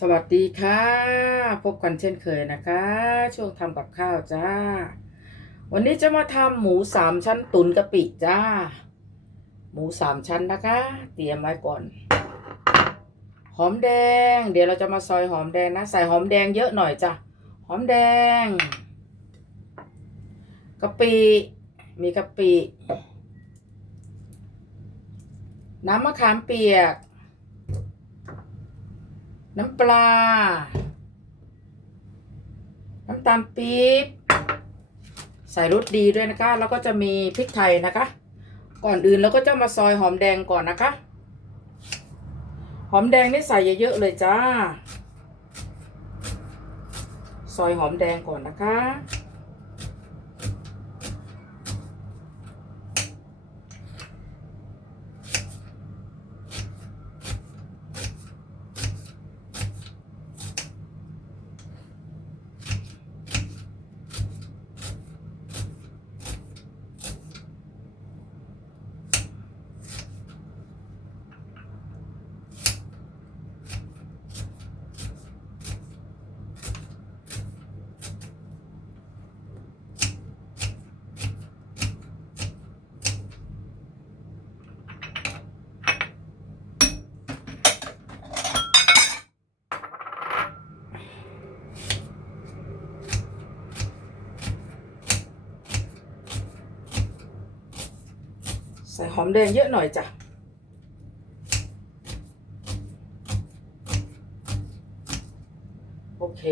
สวัสดีค่ะ พบกันเช่นเคยนะคะ ช่วงทำกับข้าวจ้า วันนี้จะมาทำหมูสามชั้นตุ๋นกะปิจ้า หมูสามชั้นนะคะ เตรียมไว้ก่อน หอมแดง เดี๋ยวเราจะมาซอยหอมแดงนะ ใส่หอมแดงเยอะหน่อยจ้ะหอมแดงกะปิมีกะปิน้ำมะขามเปียก น้ำปลา น้ำตาลปี๊บ ใส่รสดีด้วยนะคะ แล้วก็จะมีพริกไทยนะคะ ก่อนอื่นเราก็จะมาซอยหอมแดงก่อนนะคะ หอมแดงนี่ใส่เยอะๆเลยจ้า ซอยหอมแดงก่อนนะคะ ส่หอมแดงเยอะหน่อยจ้ะโอเค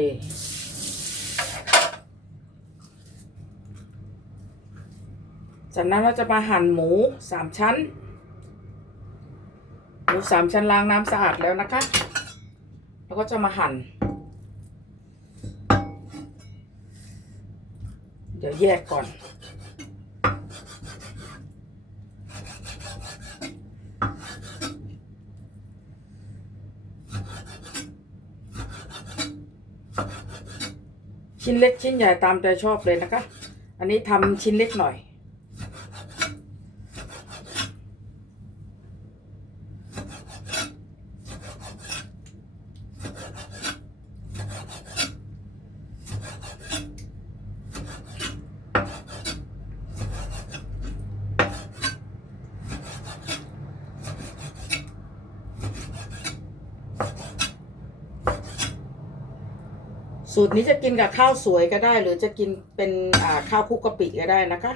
จากนั้นเราจะมาหั่นหมูสามชั้น หมูสามชั้นล้างน้ำสะอาดแล้วนะคะ แล้วก็จะมาหั่น เดี๋ยวแยกก่อน ชิ้นเล็กชิ้นใหญ่ตามใจชอบเลยนะคะ อันนี้ทำชิ้นเล็กหน่อย สูตรนี้จะกินกับข้าวสวยก็ได้ หรือจะกินเป็นข้าวคลุกกะปิก็ได้นะคะ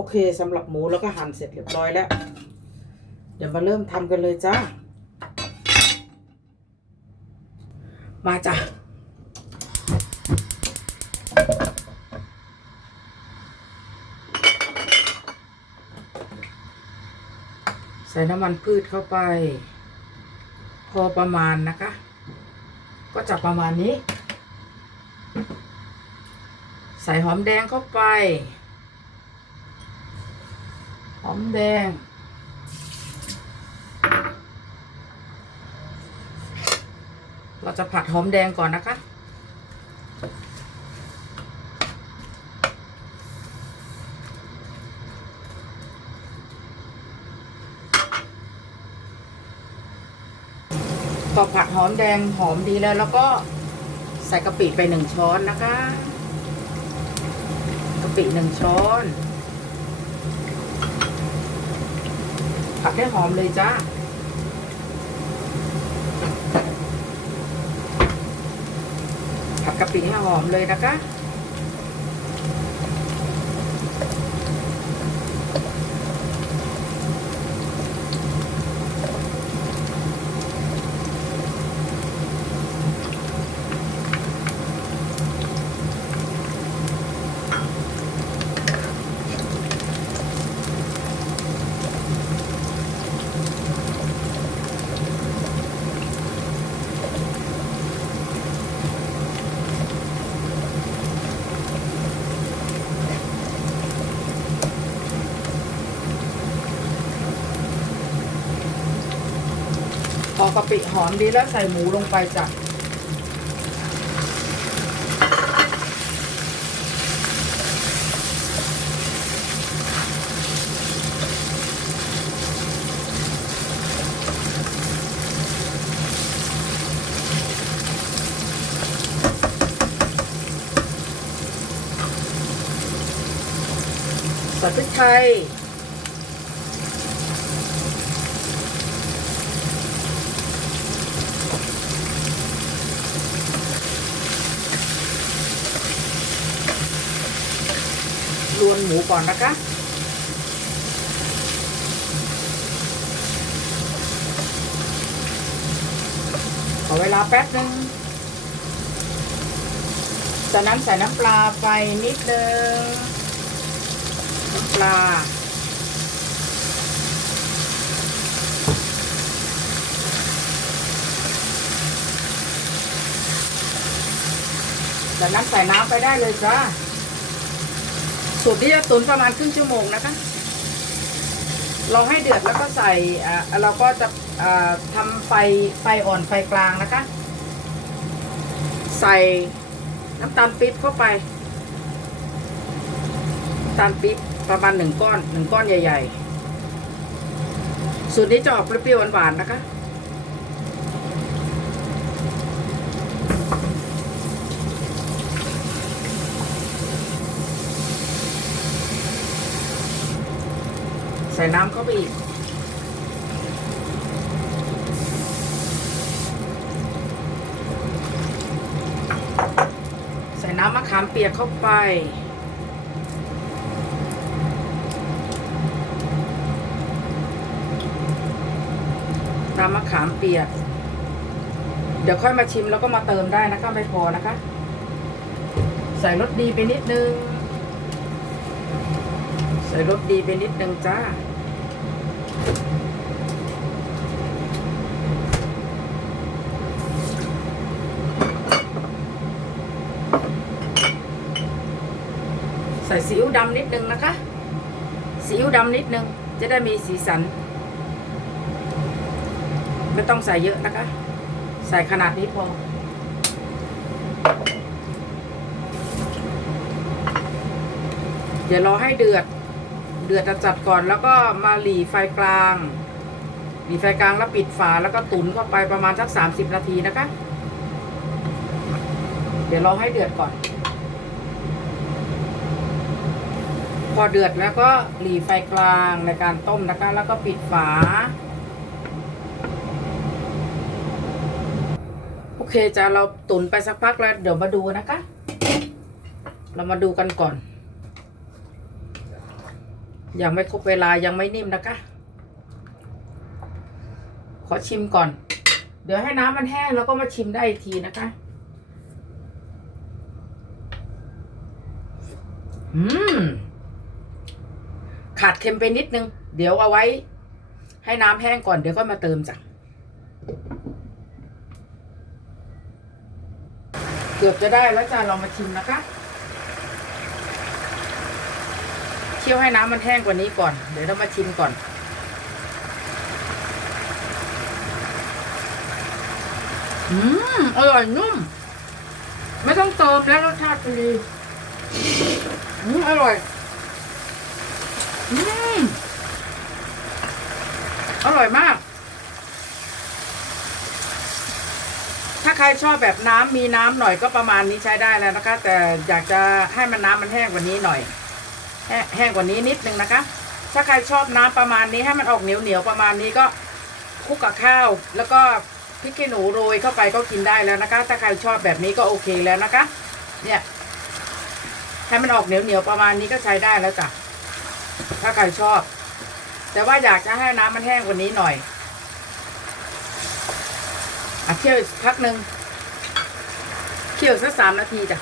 โอเคสำหรับหมูแล้วก็หั่นเสร็จเรียบร้อยแล้ว เดี๋ยวมาเริ่มทำกันเลยจ้ามาจ้ะใส่น้ำมันพืชเข้าไป พอประมาณนะคะ ก็จะประมาณนี้ ใส่หอมแดงเข้าไป มแดง เราจะผัดหอมแดงก่อนนะคะ พอผัดหอมแดงหอมดีแล้ว แล้วก็ใส่กะปิไปหนึ่งช้อนนะคะ กะปิหนึ่งช้อน ผัดให้หอมเลยจ้าผัดกะปิให้หอมเลยนะคะ กะปิหอมดีแล้วใส่หมูลงไปจ้ะใส่พริกไทย นหมูก่อนนะคะขอเวลาแป๊บนึงจากนั้นใส่น้ำปลาไปนิดนึง น้ำปลา จากนั้นใส่น้ำไปได้เลยจ้า สูตรที่จะตุนประมาณครึ่งชั่วโมงนะคะ เราให้เดือดแล้วก็ใส่เราก็จะอ่าทำไฟไฟอ่อนไฟกลางนะคะ ใส่น้ำตาลปี๊บเข้าไปน้ำตาลปี๊บประมาณหนึ่งก้อนหนึ่งก้อนใหญ่ ๆ สูตรนี้จะออกเปรี้ยวๆหวานๆนะคะ ใส่น้ำเข้าไปอีก ใส่น้ำมะขามเปียกเข้าไปน้ำมะขามเปียก เดี๋ยวค่อยมาชิมแล้วก็มาเติมได้นะคะไม่พอนะคะ ใส่รสดีไปนิดนึง ใส่รสดีไปนิดนึงจ้า ใส่ซีอิ๊วดำนิดนึงนะคะ ซีอิ๊วดำนิดนึง จะได้มีสีสัน ไม่ต้องใส่เยอะนะคะ ใส่ขนาดนี้พอเดี๋ยวรอให้เดือด เดือดจัดก่อนแล้วก็มาหลีไฟกลางหลีไฟกลางแล้วปิดฝาแล้วก็ตุ๋นเข้าไปประมาณสักสามสิบนาทีนะคะ เดี๋ยวรอให้เดือดก่อน พอเดือดแล้วก็หลีไฟกลางในการต้มนะคะ แล้วก็ปิดฝาโอเคจะเราตุ๋นไปสักพักแล้ว เดี๋ยวมาดูนะคะ เรามาดูกันก่อน ยังไม่ครบเวลายังไม่นิ่มนะคะ ขอชิมก่อน เดี๋ยวให้น้ำมันแห้งแล้วก็มาชิมได้อีกทีนะคะ อืม ขาดเค็มไปนิดนึง เดี๋ยวเอาไว้ ให้น้ำแห้งก่อนเดี๋ยวก็มาเติมจ้ะเกือบจะได้แล้วจ้ะเรามาชิมนะคะ เคี่ยวให้น้ำมันแห้งกว่านี้ก่อน เดี๋ยวเรามาชิมก่อน อืม อร่อยนุ่ม ไม่ต้องเติมแล้วรสชาติดีอืม อร่อย อืม อร่อยมาก ถ้าใครชอบแบบน้ำมีน้ำหน่อยก็ประมาณนี้ใช้ได้แล้วนะคะ แต่อยากจะให้มันน้ำมันแห้งกว่านี้หน่อย แห้งกว่านี้นิดนึงนะคะ ถ้าใครชอบน้ำประมาณนี้ให้มันออกเหนียวเหนียวประมาณนี้ก็คลุกกับข้าว แล้วก็พริกขี้หนูโรยเข้าไปก็กินได้แล้วนะคะ ถ้าใครชอบแบบนี้ก็โอเคแล้วนะคะ เนี่ยให้มันออกเหนียวเหนียวประมาณนี้ก็ใช้ได้แล้วจ้ะถ้าใครชอบ แต่ว่าอยากจะให้น้ำมันแห้งกว่านี้หน่อยอะเคี่ยวอีกพักหนึ่งเคี่ยวสักสามนาทีจ้ะ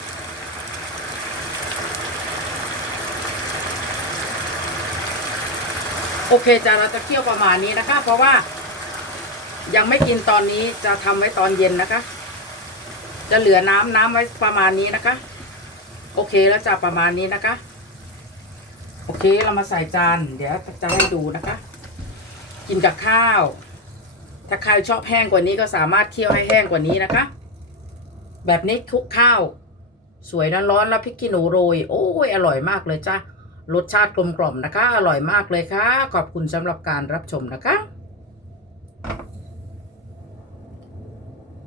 โอเคจ้ะเราจะเคี่ยวประมาณนี้นะคะ เพราะว่า ยังไม่กินตอนนี้จะทำไว้ตอนเย็นนะคะ จะเหลือน้ำน้ำไว้ประมาณนี้นะคะ โอเคแล้วจะประมาณนี้นะคะ โอเคเรามาใส่จาน เดี๋ยวจะให้ดูนะคะ กินกับข้าว ถ้าใครชอบแห้งกว่านี้ก็สามารถเคี่ยวให้แห้งกว่านี้นะคะ แบบนี้คลุกข้าว สวยร้อนๆแล้วพริกขี้หนูโรย โอ้ยอร่อยมากเลยจ้ะ รสชาติกลมกล่อมนะคะ อร่อยมากเลยค่ะ ขอบคุณสำหรับการรับชมนะคะ